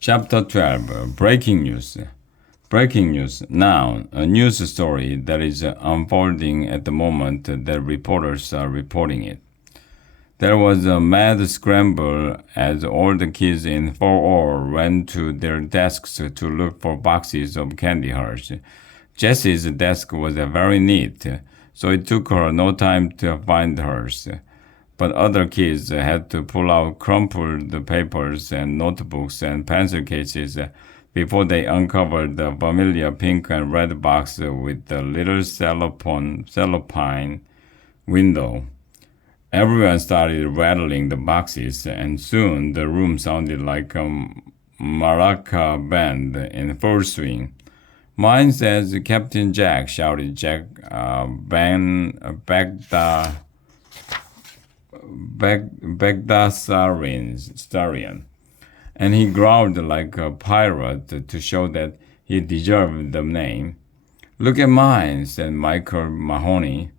Chapter 12 Breaking News. Breaking news. Now, a news story that is unfolding at the moment that reporters are reporting it. There was a mad scramble as all the kids in 4 ran to their desks to look for boxes of candy hearts. Jessie's desk was very neat, so it took her no time to find hers. But other kids had to pull out crumpled papers and notebooks and pencil cases before they uncovered the familiar pink and red box with the little cellophane window. Everyone started rattling the boxes, and soon the room sounded like a maraca band in full swing. Mine says Captain Jack, shouted Jack Bagdasarian, and he growled like a pirate to show that he deserved the name. Look at mine, said Michael Mahoney.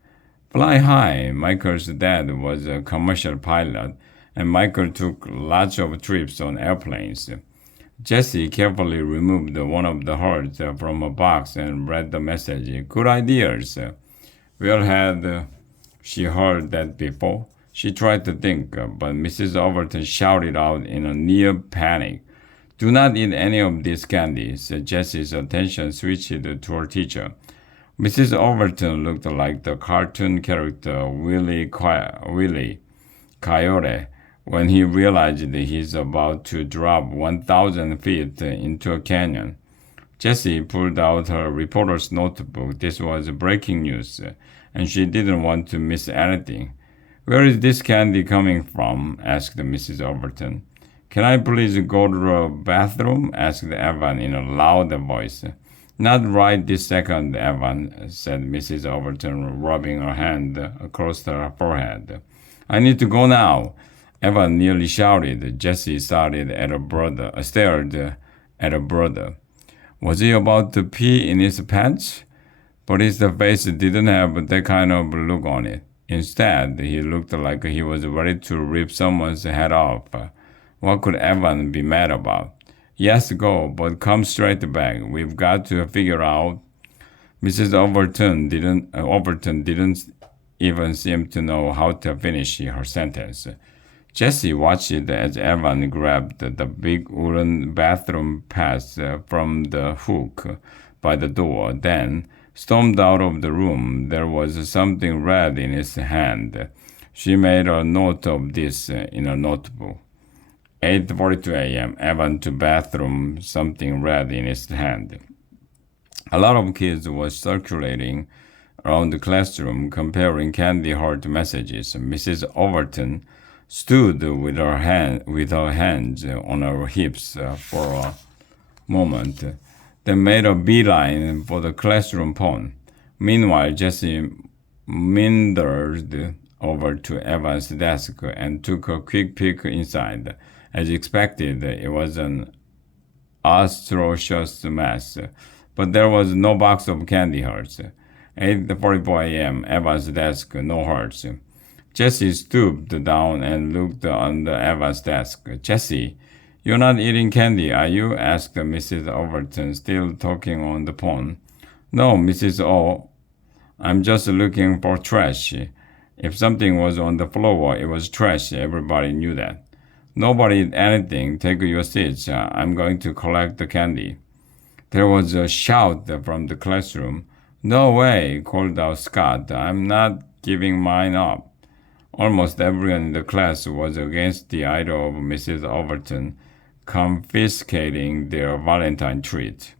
Fly high. Michael's dad was a commercial pilot, and Michael took lots of trips on airplanes. Jessie carefully removed one of the hearts from a box and read the message. Good ideas. Where had she heard that before? She tried to think, but Mrs. Overton shouted out in a near panic. Do not eat any of these candies. Jessie's attention switched to her teacher. Mrs. Overton looked like the cartoon character Willie Coyote when he realized he's about to drop 1,000 feet into a canyon. Jessie pulled out her reporter's notebook. This was breaking news, and she didn't want to miss anything. Where is this candy coming from? Asked Mrs. Overton. Can I please go to the bathroom? Asked Evan in a loud voice. Not right this second, Evan, said Mrs. Overton, rubbing her hand across her forehead. I need to go now. Evan nearly shouted. Jessie stared at her brother. Was he about to pee in his pants? But his face didn't have that kind of look on it. Instead, he looked like he was ready to rip someone's head off. What could Evan be mad about? Yes, go, but come straight back. We've got to figure out. Mrs. Overton didn't even seem to know how to finish her sentence. Jessie watched as Evan grabbed the big wooden bathroom pass from the hook by the door, then stormed out of the room. There was something red in his hand. She made a note of this in a notebook. 8:42 a.m. Evan to bathroom, something red in his hand. A lot of kids were circulating around the classroom comparing candy heart messages. Mrs. Overton stood with her hands on her hips for a moment, then made a beeline for the classroom phone. Meanwhile, Jessie meandered over to Evan's desk and took a quick peek inside. As expected, it was an atrocious mess, but there was no box of candy hearts. 8:44 a.m., Eva's desk, no hearts. Jessie stooped down and looked under Eva's desk. Jessie, you're not eating candy, are you? Asked Mrs. Overton, still talking on the phone. No, Mrs. O. I'm just looking for trash. If something was on the floor, it was trash. Everybody knew that. Nobody eat anything. Take your seats. I'm going to collect the candy. There was a shout from the classroom. No way, called out Scott. I'm not giving mine up. Almost everyone in the class was against the idea of Mrs. Overton confiscating their Valentine treat.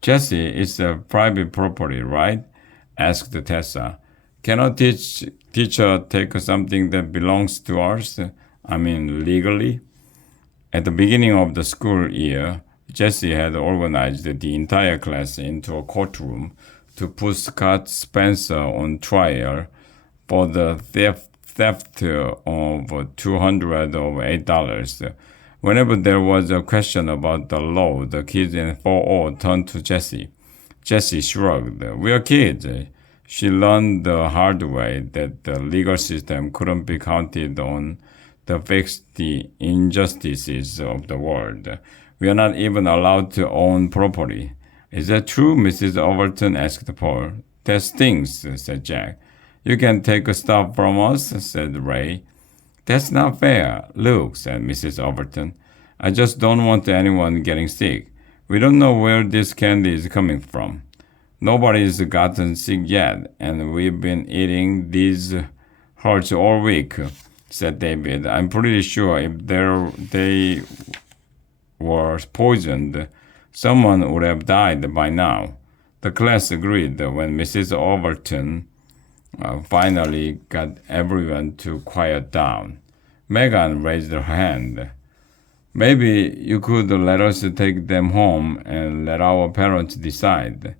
Jessie, it's a private property, right? Asked Tessa. Can a teacher take something that belongs to us? I mean, legally? At the beginning of the school year, Jessie had organized the entire class into a courtroom to put Scott Spencer on trial for the theft of $208. Whenever there was a question about the law, the kids in 4O turned to Jessie. Jessie shrugged. We're kids. She learned the hard way that the legal system couldn't be counted on to fix the injustices of the world. We are not even allowed to own property. Is that true? Mrs. Overton asked Paul. That stinks, said Jack. You can take stuff from us, said Ray. That's not fair. Look, said Mrs. Overton. I just don't want anyone getting sick. We don't know where this candy is coming from. Nobody's gotten sick yet, and we've been eating these hearts all week, said David. I'm pretty sure if they were poisoned, someone would have died by now. The class agreed when Mrs. Overton finally got everyone to quiet down. Megan raised her hand. Maybe you could let us take them home and let our parents decide.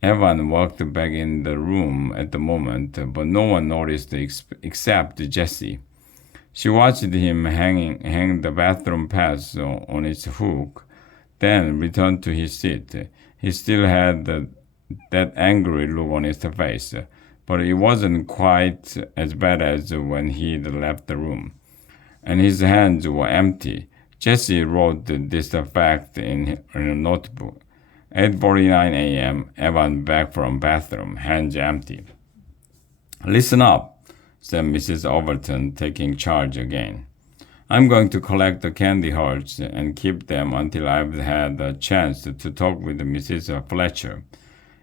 Evan walked back in the room at the moment, but no one noticed except Jessie. She watched him hang the bathroom pass on its hook, then returned to his seat. He still had that angry look on his face, but it wasn't quite as bad as when he'd left the room. And his hands were empty. Jessie wrote this fact in a notebook. 8:49 a.m., Evan back from bathroom, hands empty. Listen up, said Mrs. Overton, taking charge again. I'm going to collect the candy hearts and keep them until I've had a chance to talk with Mrs. Fletcher.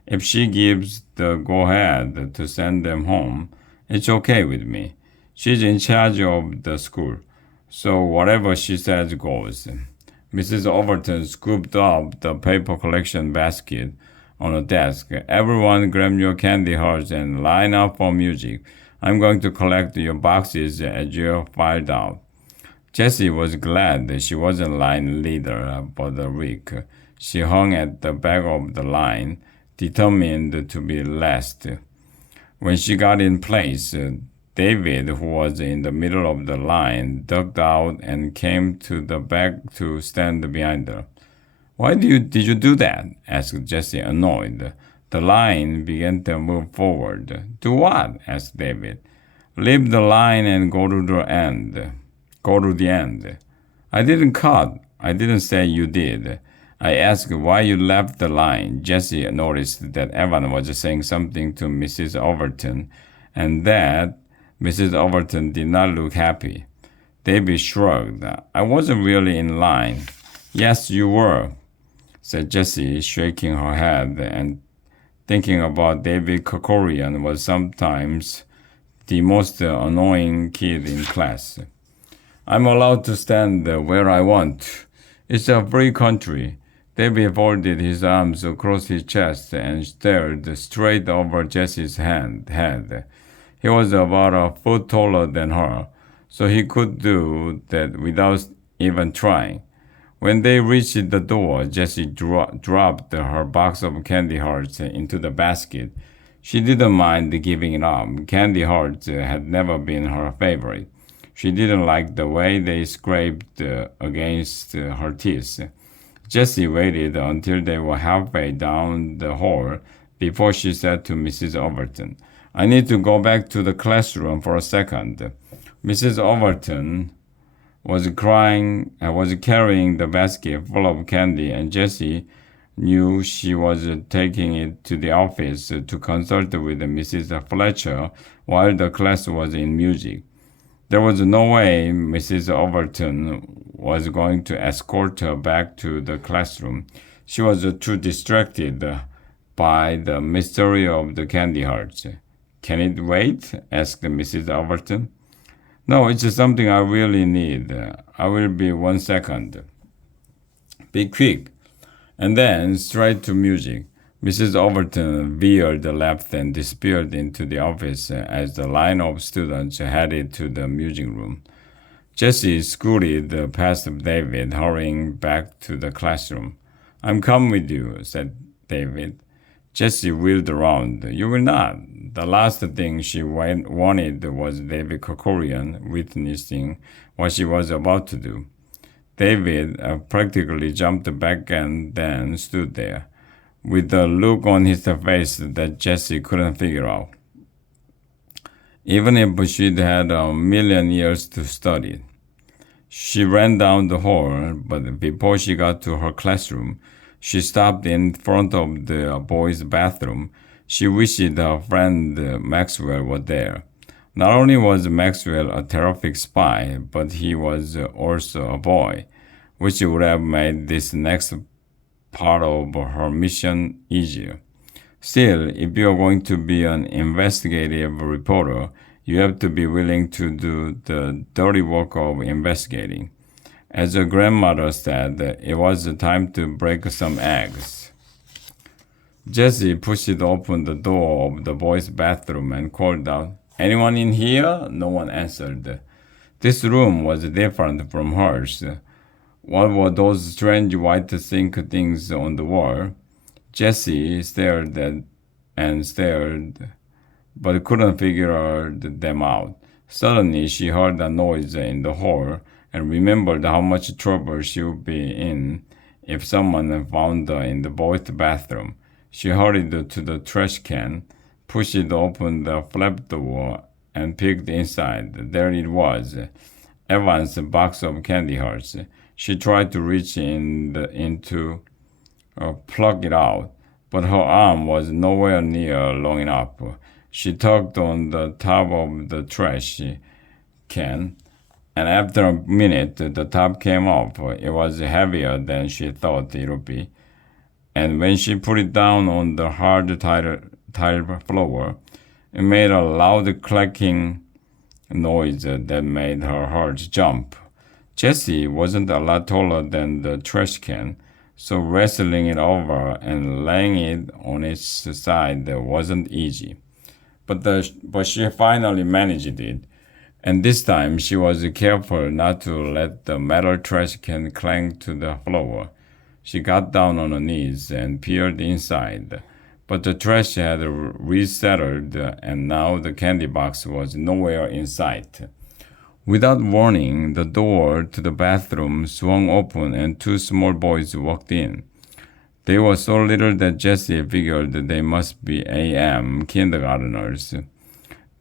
If she gives the go-ahead to send them home, it's okay with me. She's in charge of the school, so whatever she says goes. Mrs. Overton scooped up the paper collection basket on the desk. Everyone grab your candy hearts and line up for music. I'm going to collect your boxes as you're filed out. Jessie was glad she wasn't line leader for the week. She hung at the back of the line, determined to be last. When she got in place, David, who was in the middle of the line, ducked out and came to the back to stand behind her. Why did you do that? Asked Jessie, annoyed. The line began to move forward. Do what? Asked David. Leave the line and go to the end. Go to the end. I didn't cut. I didn't say you did. I asked why you left the line. Jessie noticed that Evan was saying something to Mrs. Overton, and that Mrs. Overton did not look happy. David shrugged. I wasn't really in line. Yes, you were, said Jessie, shaking her head and thinking about David Kokorian was sometimes the most annoying kid in class. I'm allowed to stand where I want. It's a free country. David folded his arms across his chest and stared straight over Jessie's head. He was about a foot taller than her, so he could do that without even trying. When they reached the door, Jessie dropped her box of candy hearts into the basket. She didn't mind giving it up. Candy hearts had never been her favorite. She didn't like the way they scraped against her teeth. Jessie waited until they were halfway down the hall before she said to Mrs. Overton, I need to go back to the classroom for a second. Mrs. Overton was carrying the basket full of candy, and Jessie knew she was taking it to the office to consult with Mrs. Fletcher while the class was in music. There was no way Mrs. Overton was going to escort her back to the classroom. She was too distracted by the mystery of the candy hearts. Can it wait? Asked Mrs. Overton. No, it's something I really need. I will be 1 second. Be quick. And then straight to music. Mrs. Overton veered left and disappeared into the office as the line of students headed to the music room. Jessie scooted past David, hurrying back to the classroom. I'm coming with you, said David. Jessie wheeled around. You will not. The last thing she wanted was David Kokorian witnessing what she was about to do. David practically jumped back and then stood there, with a look on his face that Jessie couldn't figure out, even if she'd had a million years to study. She ran down the hall, but before she got to her classroom, she stopped in front of the boys' bathroom. She wished her friend Maxwell were there. Not only was Maxwell a terrific spy, but he was also a boy, which would have made this next part of her mission easier. Still, if you're going to be an investigative reporter, you have to be willing to do the dirty work of investigating. As her grandmother said, it was time to break some eggs. Jessie pushed open the door of the boys' bathroom and called out, "Anyone in here?" No one answered. This room was different from hers. What were those strange white zinc things on the wall? Jessie stared and stared, but couldn't figure them out. Suddenly, she heard a noise in the hall and remembered how much trouble she would be in if someone found her in the boys' bathroom. She hurried to the trash can, pushed open the flap door, and peeked inside. There it was, Evan's box of candy hearts. She tried to reach into plug it out, but her arm was nowhere near long enough. She tugged on the top of the trash can, and after a minute, the top came off. It was heavier than she thought it would be, and when she put it down on the hard tile floor, it made a loud clacking noise that made her heart jump. Jessie wasn't a lot taller than the trash can, so wrestling it over and laying it on its side wasn't easy. But she finally managed it, and this time she was careful not to let the metal trash can clang to the floor. She got down on her knees and peered inside, but the trash had resettled, and now the candy box was nowhere in sight. Without warning, the door to the bathroom swung open and two small boys walked in. They were so little that Jessie figured they must be AM kindergartners.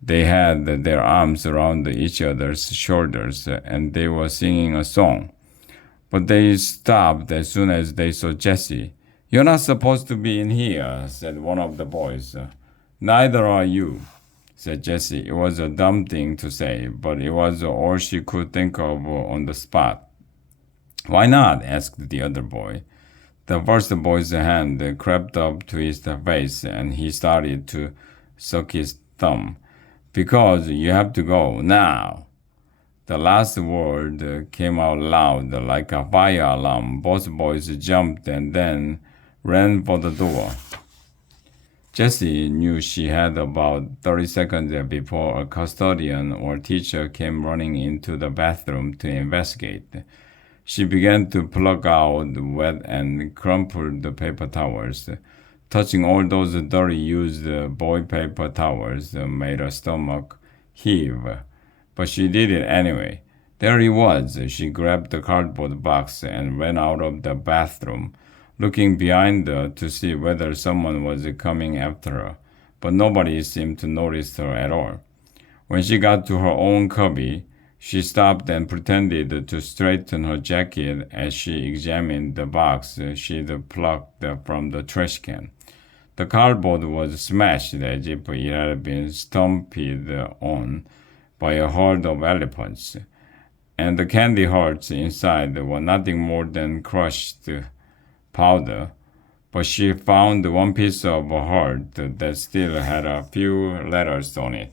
They had their arms around each other's shoulders and they were singing a song. But they stopped as soon as they saw Jessie. "You're not supposed to be in here," said one of the boys. "Neither are you," said Jessie. It was a dumb thing to say, but it was all she could think of on the spot. "Why not?" asked the other boy. The first boy's hand crept up to his face and he started to suck his thumb. "Because you have to go now." The last word came out loud like a fire alarm. Both boys jumped and then ran for the door. Jessie knew she had about 30 seconds before a custodian or teacher came running into the bathroom to investigate. She began to pluck out wet and crumpled paper towels. Touching all those dirty used boy paper towels made her stomach heave, but she did it anyway. There he was. She grabbed the cardboard box and ran out of the bathroom, looking behind her to see whether someone was coming after her, but nobody seemed to notice her at all. When she got to her own cubby, she stopped and pretended to straighten her jacket as she examined the box she'd plucked from the trash can. The cardboard was smashed as if it had been stomped on by a herd of elephants, and the candy hearts inside were nothing more than crushed powder, but she found one piece of a heart that still had a few letters on it.